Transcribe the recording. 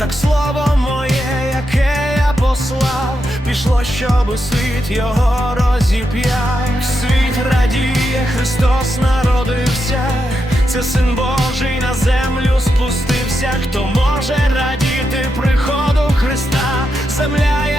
Так слово моє, яке я послав, пішло, щоб світ його розіп'яв. Світ радіє, Христос народився, це син Божий на землю спустився. Хто може радіти приходу Христа? Земля